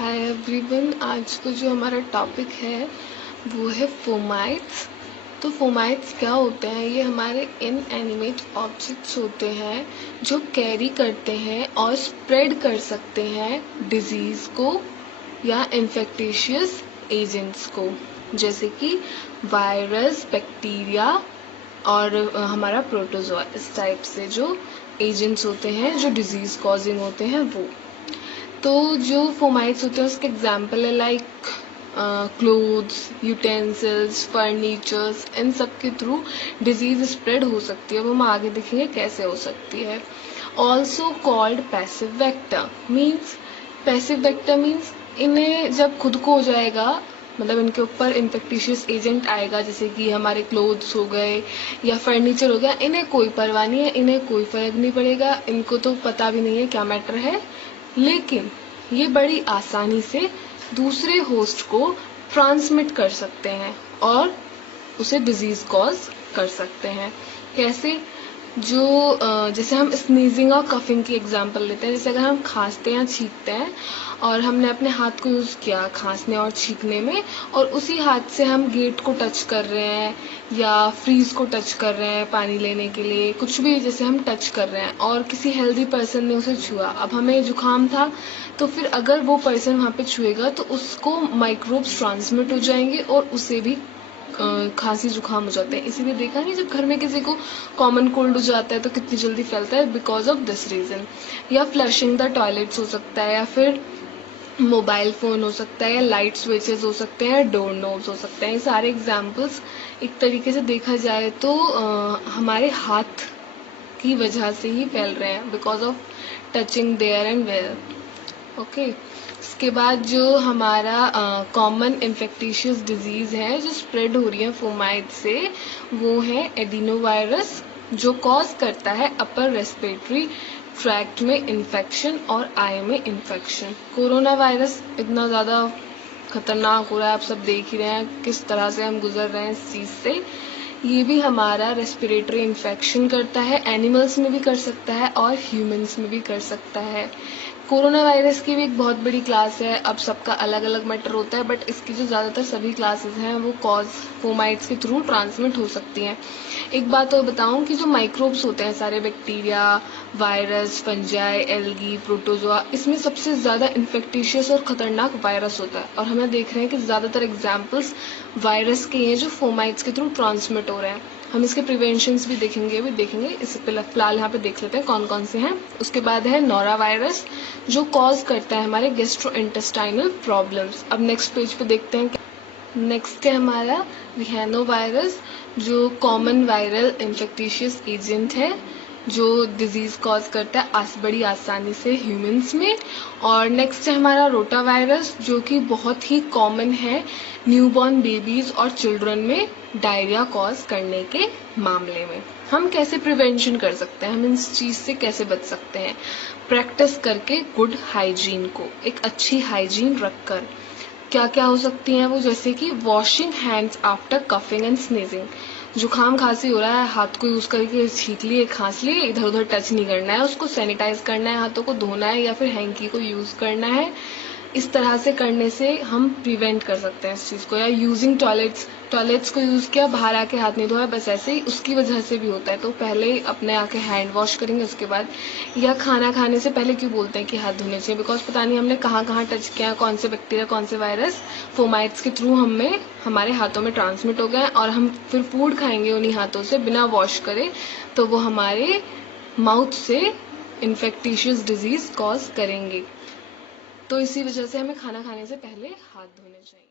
Hi everyone, आज का जो हमारा टॉपिक है वो है फोमाइट्स। तो फोमाइट्स क्या होते हैं? ये हमारे इनएनिमेट ऑब्जेक्ट्स होते हैं जो कैरी करते हैं और स्प्रेड कर सकते हैं डिजीज़ को या इन्फेक्टिशियस एजेंट्स को, जैसे कि वायरस, बैक्टीरिया और हमारा प्रोटोजोआ। इस टाइप से जो एजेंट्स होते हैं जो डिजीज़ कॉजिंग होते हैं वो। तो जो फोमाइट्स होते हैं उसके एग्जाम्पल है लाइक क्लोथ्स, यूटेंसिल्स, फर्नीचर्स, इन सब के थ्रू डिजीज स्प्रेड हो सकती है। वो हम आगे देखेंगे कैसे हो सकती है। Also called passive vector means इन्हें जब खुद को हो जाएगा, मतलब इनके ऊपर इन्फेक्टिशियस एजेंट आएगा, जैसे कि हमारे क्लोथ्स हो गए या फर्नीचर हो गया, इन्हें कोई परवाह नहीं है, इन्हें कोई फर्क नहीं पड़ेगा, इनको तो पता भी नहीं है क्या मैटर है, लेकिन ये बड़ी आसानी से दूसरे होस्ट को ट्रांसमिट कर सकते हैं और उसे डिजीज कॉज कर सकते हैं। कैसे? जैसे हम स्नीजिंग और कफिंग की एग्जांपल लेते हैं। जैसे अगर हम खांसते या छींकते हैं और हमने अपने हाथ को यूज़ किया खांसने और छींकने में, और उसी हाथ से हम गेट को टच कर रहे हैं या फ्रीज को टच कर रहे हैं पानी लेने के लिए, कुछ भी जैसे हम टच कर रहे हैं और किसी हेल्दी पर्सन ने उसे छुआ, अब हमें जुकाम था तो फिर अगर वो पर्सन वहाँ पे छुएगा तो उसको माइक्रोब्स ट्रांसमिट हो जाएंगे और उसे भी खांसी जुकाम हो जाते हैं। इसीलिए देखा नहीं, जब घर में किसी को कॉमन कोल्ड हो जाता है तो कितनी जल्दी फैलता है, बिकॉज ऑफ दिस रीजन। या फ्लशिंग द टॉयलेट्स हो सकता है, या फिर मोबाइल फ़ोन हो सकता है, या लाइट स्विचेस हो सकते हैं, डोर नोब्स हो सकते हैं। ये सारे एग्जाम्पल्स एक तरीके से देखा जाए तो हमारे हाथ की वजह से ही फैल रहे हैं, because of touching there and where. Okay. इसके बाद जो हमारा कॉमन इन्फेक्टिशियस डिजीज़ है जो स्प्रेड हो रही है फोमाइट से, वो है एडिनोवायरस, जो कॉज करता है अपर रेस्पिरेटरी ट्रैक्ट में इन्फेक्शन और आई में इन्फेक्शन। कोरोना वायरस इतना ज़्यादा खतरनाक हो रहा है, आप सब देख ही रहे हैं किस तरह से हम गुजर रहे हैं इस चीज़ से। ये भी हमारा रेस्पिरेटरी इन्फेक्शन करता है, एनिमल्स में भी कर सकता है और ह्यूमंस में भी कर सकता है। कोरोना वायरस की भी एक बहुत बड़ी क्लास है, अब सबका अलग अलग मैटर होता है, बट इसकी जो ज़्यादातर सभी क्लासेस हैं वो कॉज फोमाइट्स के थ्रू ट्रांसमिट हो सकती हैं। एक बात और बताऊं कि जो माइक्रोब्स होते हैं सारे, bacteria, virus, fungi, algae, protozoa, इसमें सबसे ज़्यादा इन्फेक्टिशियस और ख़तरनाक वायरस होता है, और हमें देख रहे हैं कि ज़्यादातर एग्जाम्पल्स वायरस के हैं जो फोमाइट्स के थ्रू ट्रांसमिट हो रहे हैं। हम इसके प्रिवेंशंस भी देखेंगे। इससे फिलहाल यहाँ पे देख लेते हैं कौन कौन से हैं। उसके बाद है नोरा वायरस, जो कॉज करता है हमारे गैस्ट्रोइंटेस्टाइनल प्रॉब्लम्स। अब नेक्स्ट पेज पे देखते हैं। नेक्स्ट है हमारा रिहानो वायरस, जो कॉमन वायरल इन्फेक्टिशियस एजेंट है जो डिजीज कॉज करता है बड़ी आसानी से ह्यूमंस में। और नेक्स्ट है हमारा रोटा वायरस, जो कि बहुत ही कॉमन है न्यूबॉर्न बेबीज और चिल्ड्रन में डायरिया कॉज करने के मामले में। हम कैसे प्रिवेंशन कर सकते हैं, हम इस चीज़ से कैसे बच सकते हैं? प्रैक्टिस करके गुड हाइजीन को, एक अच्छी हाइजीन रखकर। क्या क्या हो सकती हैं वो? जैसे कि washing hands after coughing and sneezing. जुकाम खांसी हो रहा है, हाथ को यूज करके छींक लिए, खांस लिए, इधर उधर टच नहीं करना है, उसको सैनिटाइज करना है, हाथों को धोना है या फिर हैंकी को यूज करना है। इस तरह से करने से हम प्रिवेंट कर सकते हैं इस चीज़ को। या यूजिंग टॉयलेट्स को यूज़ किया, बाहर आके हाथ नहीं धोया, बस ऐसे ही, उसकी वजह से भी होता है। तो पहले अपने आके हैंड वॉश करेंगे उसके बाद। या खाना खाने से पहले क्यों बोलते हैं कि हाथ धोने चाहिए? बिकॉज पता नहीं हमने कहाँ कहाँ टच किया, कौन से बैक्टीरिया, कौन से वायरस फोमाइट्स के थ्रू हमारे हाथों में ट्रांसमिट हो गए, और हम फिर फूड खाएंगे उन्हीं हाथों से बिना वॉश करे, तो वो हमारे माउथ से इन्फेक्टिशियस डिजीज कॉज करेंगे। तो इसी वजह से हमें खाना खाने से पहले हाथ धोने चाहिए।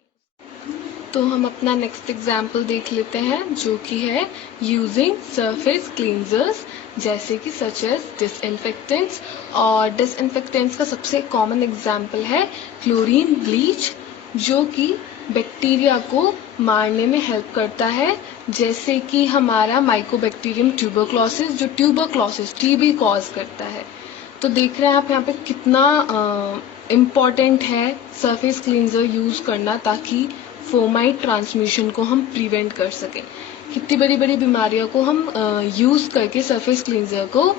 तो हम अपना नेक्स्ट एग्जाम्पल देख लेते हैं, जो कि है यूजिंग सरफेस क्लींजर्स, जैसे कि सच एज डिसइंफेक्टेंट्स। और डिसइंफेक्टेंट्स का सबसे कॉमन एग्जाम्पल है क्लोरीन ब्लीच, जो कि बैक्टीरिया को मारने में हेल्प करता है, जैसे कि हमारा माइकोबैक्टीरियम ट्यूबरक्लोसिस, जो ट्यूबरक्लोसिस टीबी कॉज करता है। तो देख रहे हैं आप यहाँ पे कितना इम्पॉर्टेंट है सरफेस क्लींजर यूज़ करना, ताकि फोमाइट ट्रांसमिशन को हम प्रिवेंट कर सकें। कितनी बड़ी बड़ी बीमारियों को हम यूज़ करके सरफेस क्लींजर को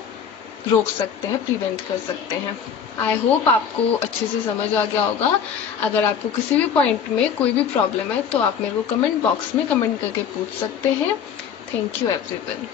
रोक सकते हैं, प्रिवेंट कर सकते हैं। आई होप आपको अच्छे से समझ आ गया होगा। अगर आपको किसी भी पॉइंट में कोई भी प्रॉब्लम है तो आप मेरे को कमेंट बॉक्स में कमेंट करके पूछ सकते हैं। Thank you everyone.